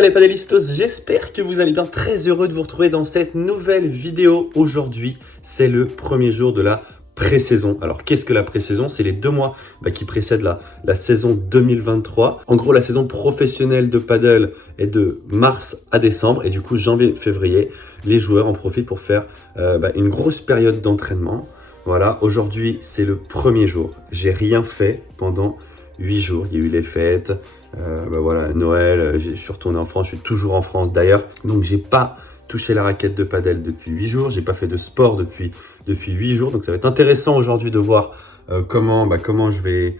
les padelistos, j'espère que vous allez bien, très heureux de vous retrouver dans cette nouvelle vidéo. Aujourd'hui, c'est le premier jour de la pré-saison. Alors qu'est-ce que la pré-saison? C'est les 2 mois qui précèdent la saison 2023. En gros, la saison professionnelle de paddle est de mars à décembre et du coup janvier-février, les joueurs en profitent pour faire une grosse période d'entraînement. Voilà, aujourd'hui c'est le premier jour. J'ai rien fait pendant 8 jours. Il y a eu les fêtes, voilà, Noël, je suis retourné en France, je suis toujours en France d'ailleurs. Donc j'ai pas touché la raquette de paddle depuis 8 jours, j'ai pas fait de sport depuis 8 jours. Donc ça va être intéressant aujourd'hui de voir comment je vais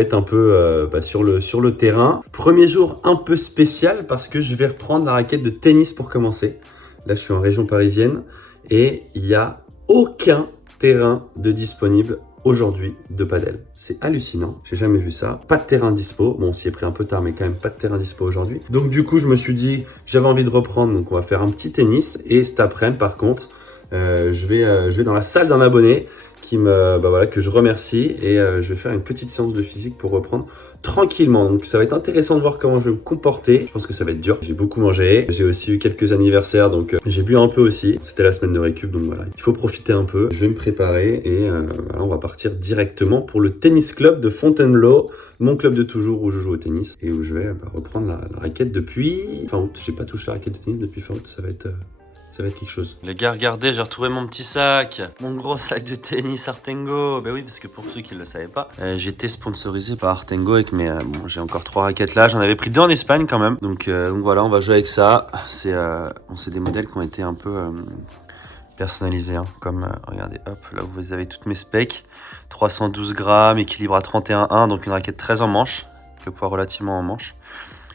être un peu sur le terrain. Premier jour un peu spécial parce que je vais reprendre la raquette de tennis pour commencer. Là je suis en région parisienne et il n'y a aucun terrain de disponible aujourd'hui de paddle. C'est hallucinant, j'ai jamais vu ça. Pas de terrain dispo, bon on s'y est pris un peu tard mais quand même pas de terrain dispo aujourd'hui. Donc du coup je me suis dit j'avais envie de reprendre, donc on va faire un petit tennis et cet après-midi par contre je vais dans la salle d'un abonné que je remercie et je vais faire une petite séance de physique pour reprendre tranquillement. Donc ça va être intéressant de voir comment je vais me comporter. Je pense que ça va être dur. J'ai beaucoup mangé. J'ai aussi eu quelques anniversaires, donc j'ai bu un peu aussi. C'était la semaine de récup, donc voilà. Il faut profiter un peu. Je vais me préparer et on va partir directement pour le tennis club de Fontainebleau, mon club de toujours où je joue au tennis et où je vais reprendre la raquette depuis fin août. J'ai pas touché la raquette de tennis depuis fin août. Ça va être quelque chose. Les gars, regardez, j'ai retrouvé mon petit sac. Mon gros sac de tennis Artengo. Ben oui, parce que pour ceux qui ne le savaient pas, j'étais sponsorisé par Artengo avec j'ai encore 3 raquettes là. J'en avais pris 2 en Espagne quand même. Donc voilà, on va jouer avec ça. C'est des modèles qui ont été un peu personnalisés. Hein. Comme, regardez, hop, là vous avez toutes mes specs. 312 grammes, équilibre à 31,1. Donc une raquette très en manche. Le poids relativement en manche.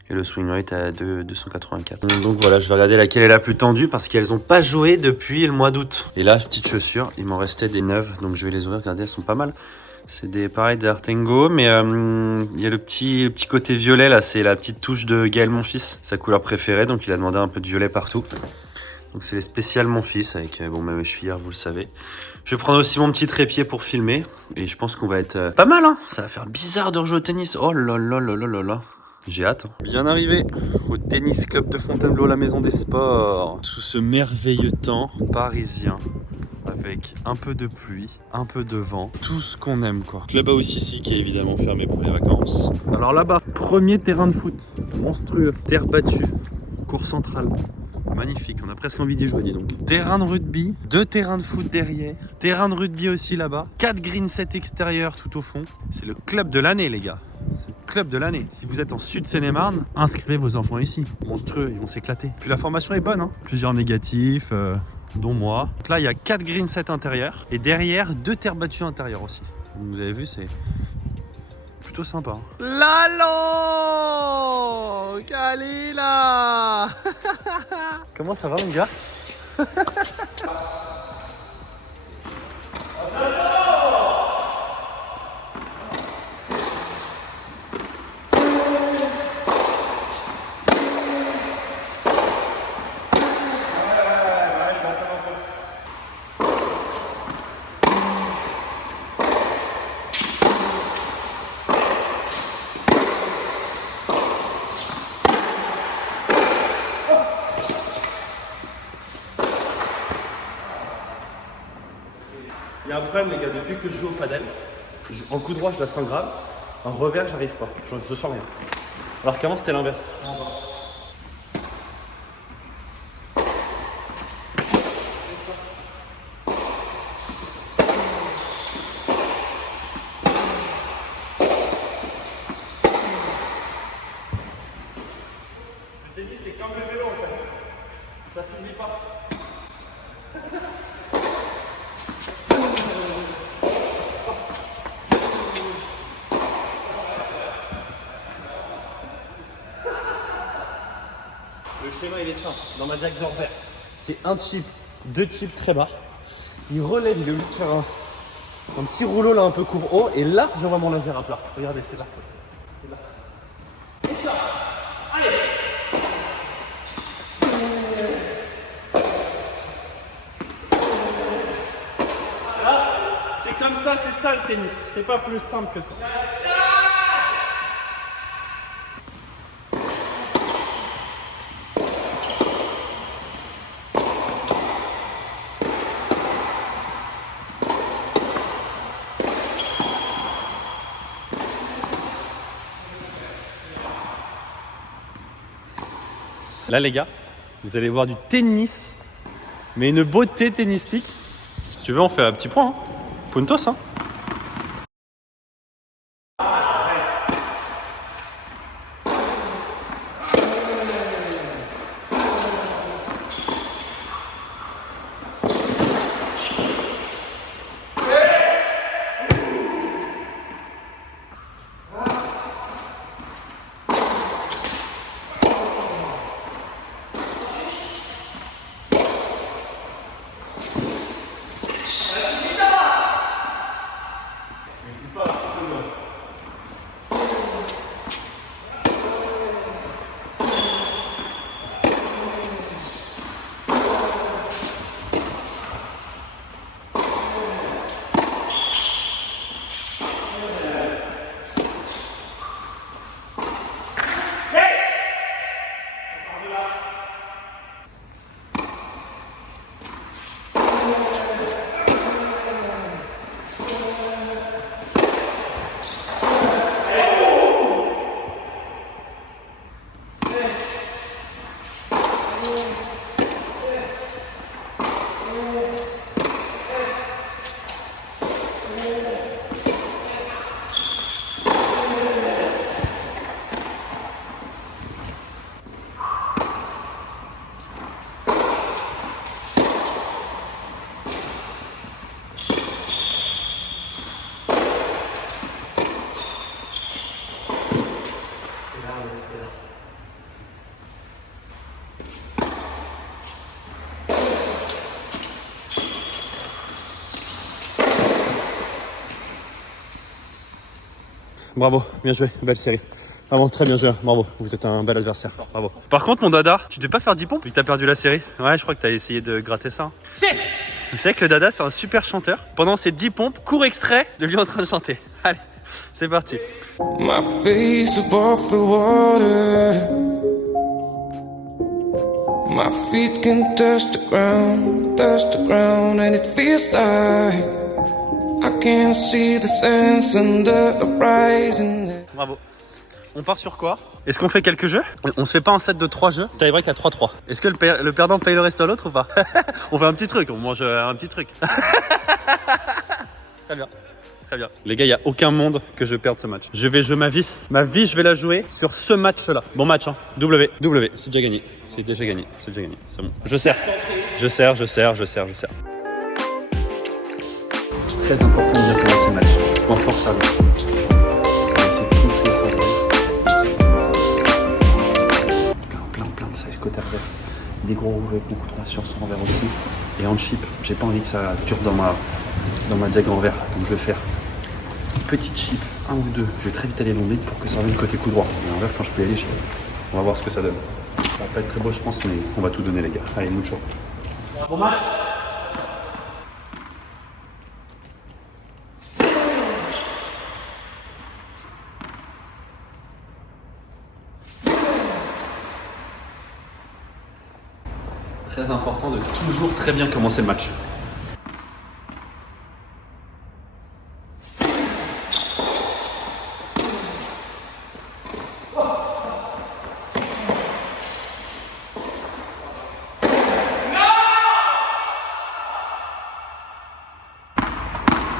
Et le swing rate à 284. Donc voilà, je vais regarder laquelle est la plus tendue parce qu'elles n'ont pas joué depuis le mois d'août. Et là, petites chaussures, il m'en restait des neuves, donc je vais les ouvrir. Regardez, elles sont pas mal. C'est pareil des Artengo, mais il y a le petit côté violet là, c'est la petite touche de Gaël mon fils, sa couleur préférée, donc il a demandé un peu de violet partout. Donc c'est les spéciales mon fils avec même mes chevillères, vous le savez. Je vais prendre aussi mon petit trépied pour filmer et je pense qu'on va être pas mal, hein. Ça va faire bizarre de rejouer au tennis. Oh là là là là là là. J'ai hâte. Bien arrivé au tennis club de Fontainebleau, la maison des sports. Sous ce merveilleux temps parisien, avec un peu de pluie, un peu de vent, tout ce qu'on aime quoi. Clubhouse ici qui est évidemment fermé pour les vacances. Alors là-bas, premier terrain de foot, monstrueux, terre battue, cours central. Magnifique, on a presque envie d'y jouer, dis donc. Terrain de rugby, 2 terrains de foot derrière, terrain de rugby aussi là-bas, 4 green sets extérieurs tout au fond. C'est le club de l'année les gars. C'est le club de l'année. Si vous êtes en Sud-Seine-et-Marne, inscrivez vos enfants ici. Monstrueux, ils vont s'éclater. Puis la formation est bonne, hein. Plusieurs négatifs, dont moi. Donc là, il y a 4 green sets intérieurs et derrière 2 terres battues intérieures aussi. Donc, vous avez vu, c'est plutôt sympa. Hein. Lalo Kalila. Comment ça va, mon gars? Il y a un problème les gars, depuis que je joue au paddle, en coup droit je la sens grave, en revers j'arrive pas, je sens rien. Alors qu'avant c'était l'inverse. Le tennis c'est comme le vélo en fait, ça se dit pas. Le schéma il est simple, dans ma jack de revers, c'est un chip, 2 chips très bas, il relève, il est obligé de faire un petit rouleau là un peu court haut, et là j'envoie mon laser à plat, regardez c'est là. Et là. Et là. Allez. Là, c'est comme ça, c'est ça le tennis, c'est pas plus simple que ça. Là les gars, vous allez voir du tennis, mais une beauté tennistique. Si tu veux, on fait un petit point. Hein. Puntos, hein. Bravo, bien joué, belle série. Vraiment très bien joué, bravo, vous êtes un bel adversaire, bravo. Par contre mon dada, tu devais pas faire 10 pompes vu que t'as perdu la série. Ouais, je crois que t'as essayé de gratter ça. Vous savez que le dada c'est un super chanteur. Pendant ces 10 pompes, court extrait de lui en train de chanter. Allez, c'est parti. My face above the water, my feet can touch the ground, and it feels like I can see the sands under the horizon. Bravo. On part sur quoi? Est-ce qu'on fait quelques jeux? On se fait pas un set de 3 jeux? Tie-break à 3-3. Est-ce que le perdant paye le resto à l'autre ou pas? On fait un petit truc, on mange un petit truc. Très bien. Très bien. Les gars, il n'y a aucun monde que je perde ce match. Je vais jouer ma vie. Ma vie, je vais la jouer sur ce match-là. Bon match, hein. W, c'est déjà gagné. C'est déjà gagné. C'est déjà gagné. C'est bon. Je sers. Très important de bien commencer le match. Point fort, ça va. Plein de size côté revers. Des gros rouleaux avec beaucoup de croissance en revers aussi. Et en chip, j'ai pas envie que ça dure dans ma diag en vert. Donc je vais faire une petite chip, un ou deux. Je vais très vite aller long pour que ça revienne côté coup droit. Et en vert, quand je peux y aller, on va voir ce que ça donne. Ça va pas être très beau, je pense, mais on va tout donner, les gars. Allez, mucho. Bon match. Très important de toujours très bien commencer le match.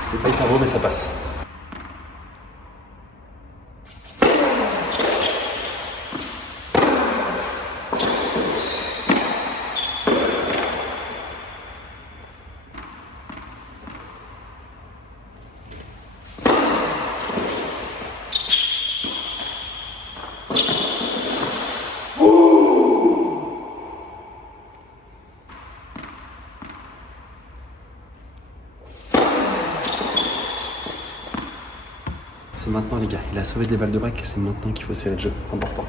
C'est pas hyper beau, mais ça passe. C'est maintenant les gars, il a sauvé des balles de break, c'est maintenant qu'il faut serrer le jeu, important.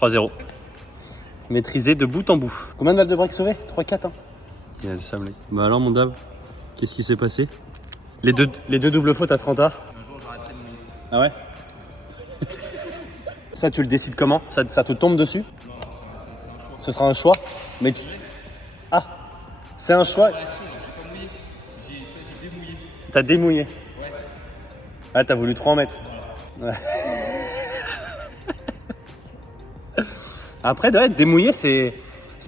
3-0. Maîtrisé de bout en bout. Combien de balles de break sauvées? 3-4 hein. Il y a le sablé. Bah alors mon Dave, qu'est-ce qui s'est passé? Les deux doubles fautes à 30 A. Un jour j'arrêterai de mouiller. Ah ouais? Ça tu le décides comment? Ça te tombe dessus? Non, ce sera un choix. Mais tu... Ah, c'est un choix. J'ai pas mouillé, j'ai démouillé. T'as démouillé? Ouais. Ah t'as voulu trop en mettre? Voilà. Ouais. Après, ouais, démouiller, c'est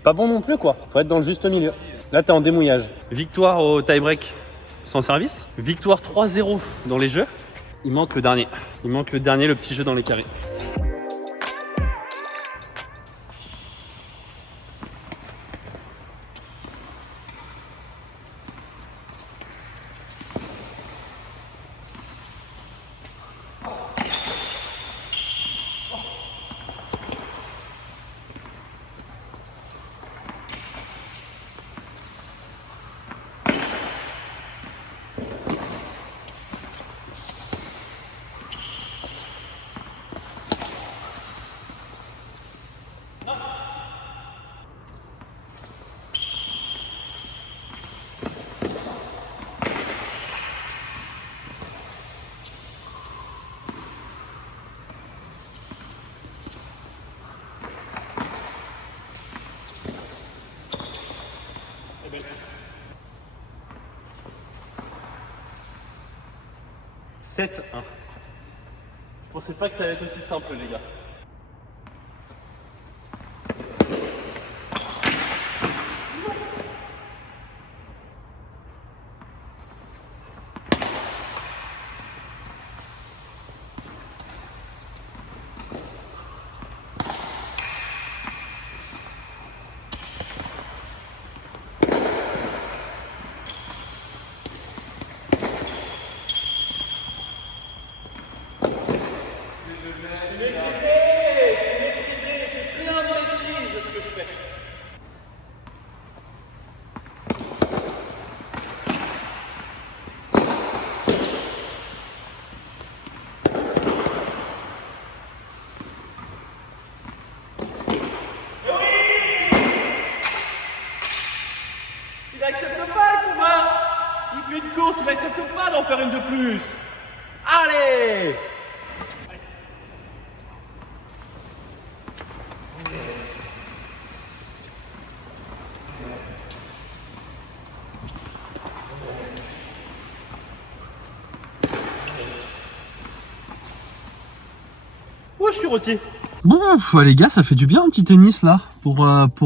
pas bon non plus, quoi. Faut être dans le juste milieu. Là, t'es en démouillage. Victoire au tie-break sans service. Victoire 3-0 dans les jeux. Il manque le dernier. Il manque le dernier, le petit jeu dans les carrés. « 7-1 ». Je pensais pas que ça allait être aussi simple, les gars. Il accepte pas le combat. Il fait une course, il accepte pas d'en faire une de plus. Allez! Ouais, je suis rôti. Bon, ouais, les gars, ça fait du bien un petit tennis là. Pour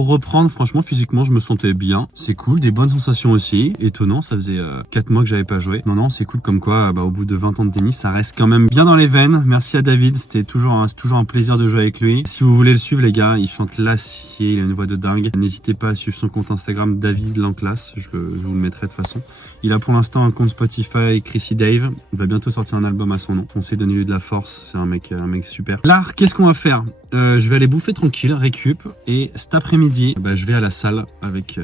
reprendre, franchement, physiquement, je me sentais bien. C'est cool, des bonnes sensations aussi. Étonnant, ça faisait 4 mois que j'avais pas joué. Non, c'est cool comme quoi, au bout de 20 ans de tennis, ça reste quand même bien dans les veines. Merci à David, c'est toujours un plaisir de jouer avec lui. Si vous voulez le suivre, les gars, il chante l'acier, il a une voix de dingue. N'hésitez pas à suivre son compte Instagram, David Lanclasse. Je vous le mettrai de toute façon. Il a pour l'instant un compte Spotify, Chrissy Dave. Il va bientôt sortir un album à son nom. On sait donner lui de la force, c'est un mec super. Là, qu'est-ce qu'on va faire? Je vais aller bouffer tranquille, récup, et cet après-midi, je vais à la salle avec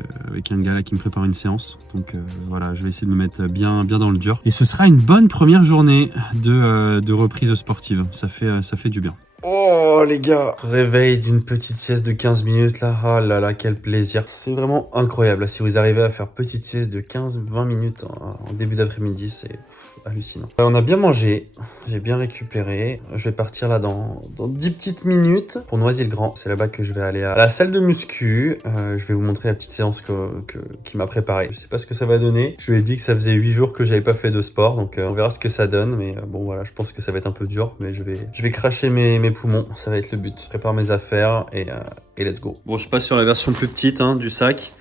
un gars là qui me prépare une séance. Donc voilà, je vais essayer de me mettre bien dans le dur. Et ce sera une bonne première journée de reprise sportive. Ça fait du bien. Oh les gars, réveil d'une petite sieste de 15 minutes là, oh là là, quel plaisir. C'est vraiment incroyable, si vous arrivez à faire petite sieste de 15-20 minutes en début d'après-midi, c'est hallucinant. On a bien mangé, j'ai bien récupéré, je vais partir là dans 10 petites minutes pour Noisy-le-Grand. C'est là-bas que je vais aller à la salle de muscu, je vais vous montrer la petite séance qui m'a préparé. Je sais pas ce que ça va donner, je lui ai dit que ça faisait 8 jours que j'avais pas fait de sport, donc on verra ce que ça donne, mais bon voilà, je pense que ça va être un peu dur, mais je vais cracher mes poumons, ça va être le but. Je prépare mes affaires et let's go. Bon, je passe sur la version plus petite du sac.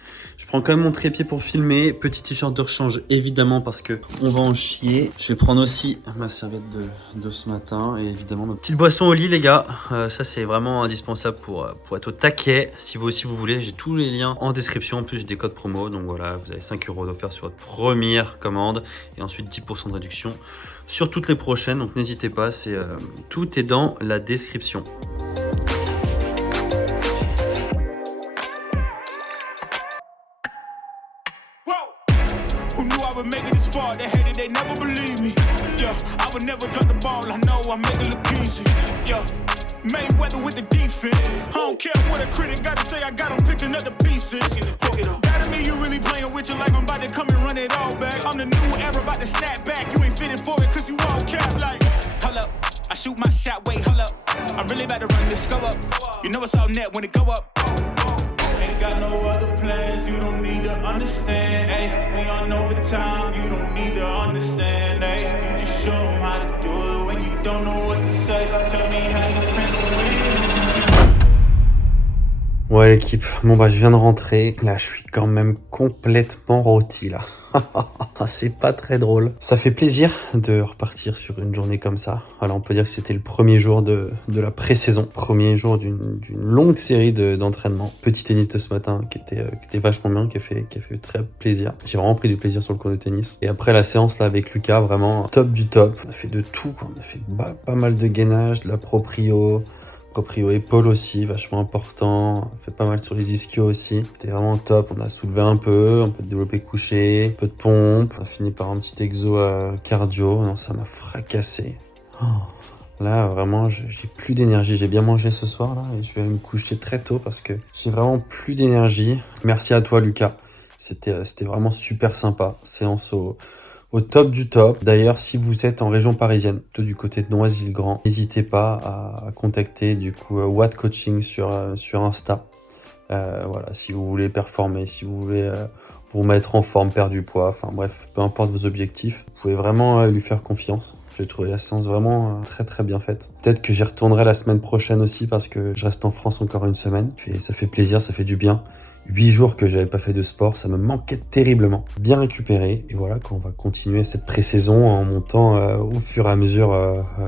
Je prends quand même mon trépied pour filmer. Petit t-shirt de rechange évidemment parce que on va en chier. Je vais prendre aussi ma serviette de ce matin et évidemment notre petite boisson au lit les gars. Ça c'est vraiment indispensable pour être au taquet. Si vous aussi vous voulez, j'ai tous les liens en description. En plus j'ai des codes promo. Donc voilà, vous avez 5 € d'offert sur votre première commande et ensuite 10% de réduction sur toutes les prochaines. Donc n'hésitez pas, tout est dans la description. Who knew I would make it this far? They hated, they never believe me. Yeah, I would never drop the ball. I know I make it look easy. Yeah, Mayweather with the defense. I don't care what a critic gotta say. I got them picking up the pieces. That to me, you really playing with your life. I'm about to come and run it all back. I'm the new era, about to snap back. You ain't fitting for it, cause you all cap like. Hold up, I shoot my shot, wait, hold up. I'm really about to run this go up. You know it's all net when it go up. Ain't got no other plans, you don't need to understand, ayy. We on overtime, you don't need to understand, ayy. You just show them how to do it when you don't know what to say. Tell me how you plan to win. Ouais l'équipe, bon bah je viens de rentrer. Là je suis quand même complètement rôti là. C'est pas très drôle. Ça fait plaisir de repartir sur une journée comme ça. Alors on peut dire que c'était le premier jour de la pré-saison. Premier jour d'une longue série d'entraînement. Petit tennis de ce matin qui était vachement bien, qui a fait très plaisir. J'ai vraiment pris du plaisir sur le court de tennis. Et après la séance là avec Lucas, vraiment top du top. On a fait de tout, quoi. On a fait pas mal de gainage, de la proprio épaule aussi, vachement important. On fait pas mal sur les ischios aussi. C'était vraiment top. On a soulevé un peu de développé couché, un peu de pompe. On a fini par un petit exo cardio. Non, ça m'a fracassé. Là, vraiment, j'ai plus d'énergie. J'ai bien mangé ce soir là et je vais me coucher très tôt parce que j'ai vraiment plus d'énergie. Merci à toi, Lucas. C'était vraiment super sympa. Séance au top du top. D'ailleurs, si vous êtes en région parisienne, plutôt du côté de Noisy-le-Grand, n'hésitez pas à contacter du coup Watt Coaching sur Insta. Voilà, si vous voulez performer, si vous voulez vous mettre en forme, perdre du poids, enfin bref, peu importe vos objectifs, vous pouvez vraiment lui faire confiance. J'ai trouvé la séance vraiment très très bien faite. Peut-être que j'y retournerai la semaine prochaine aussi parce que je reste en France encore une semaine. Et ça fait plaisir, ça fait du bien. 8 jours que j'avais pas fait de sport, ça me manquait terriblement. Bien récupéré, et voilà qu'on va continuer cette pré-saison en montant au fur et à mesure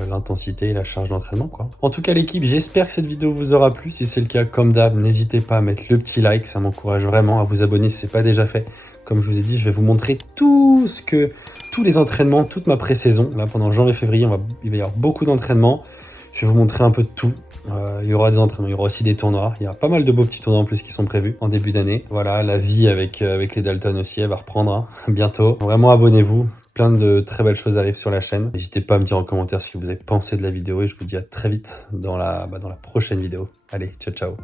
l'intensité et la charge d'entraînement, quoi. En tout cas l'équipe, j'espère que cette vidéo vous aura plu. Si c'est le cas, comme d'hab, n'hésitez pas à mettre le petit like, ça m'encourage vraiment, à vous abonner si c'est pas déjà fait. Comme je vous ai dit, je vais vous montrer tous les entraînements, toute ma pré-saison. Là, pendant janvier-février, il va y avoir beaucoup d'entraînements. Je vais vous montrer un peu de tout. Il y aura des entraînements, il y aura aussi des tournois. Il y a pas mal de beaux petits tournois en plus qui sont prévus en début d'année. Voilà, la vie avec les Dalton aussi, elle va reprendre bientôt. Vraiment, abonnez-vous. Plein de très belles choses arrivent sur la chaîne. N'hésitez pas à me dire en commentaire ce que vous avez pensé de la vidéo et je vous dis à très vite dans la prochaine vidéo. Allez, ciao ciao.